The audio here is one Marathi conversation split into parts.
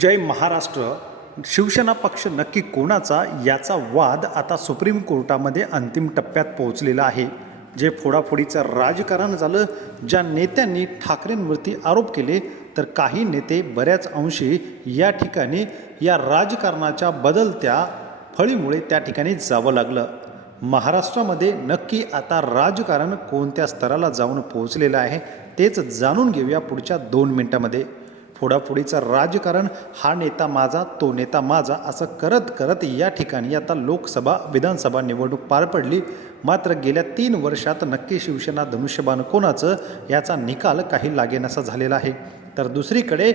जय महाराष्ट्र. शिवसेना पक्ष नक्की कोणाचा याचा वाद आता सुप्रीम कोर्टामध्ये अंतिम टप्प्यात पोहोचलेला आहे. जे फोडाफोडीचं राजकारण झालं ज्या नेत्यांनी ठाकरेंवरती आरोप केले तर काही नेते बऱ्याच अंशी या ठिकाणी या राजकारणाच्या बदलत्या फळीमुळे त्या ठिकाणी जावं लागलं. महाराष्ट्रामध्ये नक्की आता राजकारण कोणत्या स्तराला जाऊन पोहोचलेलं आहे तेच जाणून घेऊया पुढच्या दोन मिनटामध्ये. फोडाफोडीचं राजकारण हा नेता माझा तो नेता माझा असं करत करत या ठिकाणी आता लोकसभा विधानसभा निवडणूक पार पडली. मात्र गेल्या तीन वर्षात नक्की शिवसेना धनुष्यबाण कोणाचं याचा निकाल काही लागेनासा झालेला आहे. तर दुसरीकडे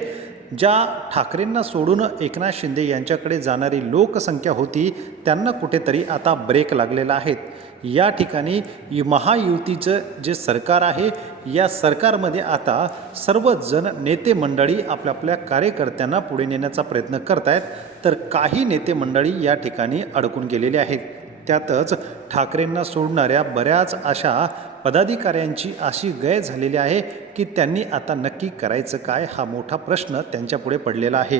ज्या ठाकरेंना सोडून एकनाथ शिंदे यांच्याकडे जाणारी लोकसंख्या होती त्यांना कुठेतरी आता ब्रेक लागलेला आहेत या ठिकाणी महायुतीचं जे सरकार आहे या सरकारमध्ये आता सर्वजण नेते मंडळी आपल्या आपल्या कार्यकर्त्यांना पुढे नेण्याचा प्रयत्न करत आहेत तर काही नेते मंडळी या ठिकाणी अडकून गेलेले आहेत. त्यातच ठाकरेंना सोडणाऱ्या बऱ्याच अशा पदाधिकाऱ्यांची अशी गय झालेली आहे की त्यांनी आता नक्की करायचं काय हा मोठा प्रश्न त्यांच्यापुढे पडलेला आहे.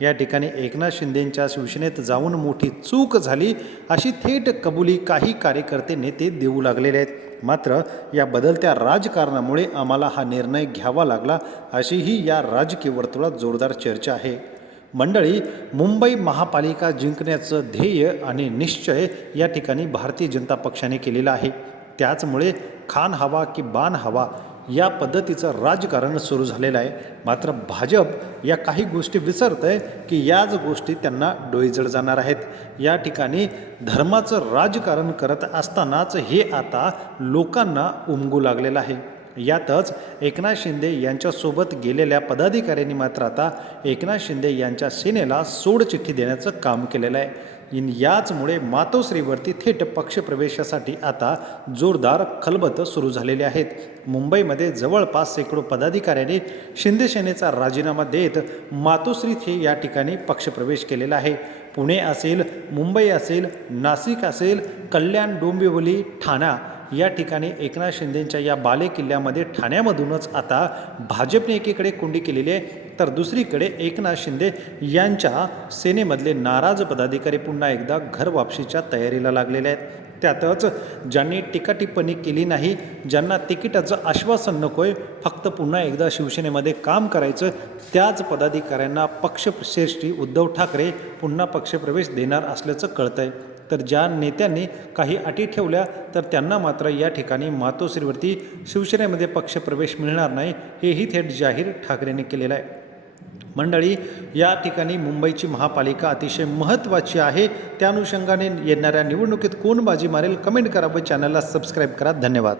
या ठिकाणी एकनाथ शिंदेंच्या शिवसेनेत जाऊन मोठी चूक झाली अशी थेट कबुली काही कार्यकर्ते नेते देऊ लागलेले आहेत. मात्र या बदलत्या राजकारणामुळे आम्हाला हा निर्णय घ्यावा लागला अशीही या राजकीय वर्तुळात जोरदार चर्चा आहे. मंडळी मुंबई महापालिका जिंकण्याचं ध्येय आणि निश्चय या ठिकाणी भारतीय जनता पक्षाने केलेला आहे. त्याचमुळे खान हवा की बाण हवा या पद्धतीचं राजकारण सुरू झालेलं आहे. मात्र भाजप या काही गोष्टी विसरत आहे की याच गोष्टी त्यांना डोईजड जाणार आहेत. या ठिकाणी धर्माचं राजकारण करत असतानाच हे आता लोकांना उमगू लागलेलं आहे. यातच एकनाथ शिंदे यांच्यासोबत गेलेल्या पदाधिकाऱ्यांनी मात्र आता एकनाथ शिंदे यांच्या सेनेला सोडचिठ्ठी देण्याचं काम केलेलं आहे. इन याचमुळे मातोश्रीवरती थेट पक्षप्रवेशासाठी आता जोरदार खलबत सुरू झालेली आहेत. मुंबईमध्ये जवळपास शेकडो पदाधिकाऱ्यांनी शिंदे सेनेचा राजीनामा देत मातोश्रीत या ठिकाणी पक्षप्रवेश केलेला आहे. पुणे असेल मुंबई असेल नाशिक असेल कल्याण डोंबिवली ठाणा या ठिकाणी एकनाथ शिंदेंच्या या बाले किल्ल्यामध्ये ठाण्यामधूनच आता भाजपने एकीकडे कोंडी केलेली आहे तर दुसरीकडे एकनाथ शिंदे यांच्या सेनेमधले नाराज पदाधिकारी पुन्हा एकदा घर वापसीच्या तयारीला लागलेले आहेत. त्यातच ज्यांनी टीकाटिप्पणी केली नाही ज्यांना तिकिटाचं आश्वासन नको आहे फक्त पुन्हा एकदा शिवसेनेमध्ये काम करायचं त्याच पदाधिकाऱ्यांना पक्षश्रेष्ठी उद्धव ठाकरे पुन्हा पक्षप्रवेश देणार असल्याचं कळतंय. तर ज्या नेत्यांनी काही अटी ठेवल्या तर त्यांना मात्र या ठिकाणी मातोश्रीवरती शिवसेनेमध्ये पक्षप्रवेश मिळणार नाही हेही थेट जाहीर ठाकरेंनी केलेलं आहे. मंडळी या ठिकाणी मुंबईची महापालिका अतिशय महत्त्वाची आहे. त्या अनुषंगाने येणाऱ्या निवडणुकीत कोण बाजी मारेल कमेंट करा व चॅनलला सबस्क्राईब करा. धन्यवाद.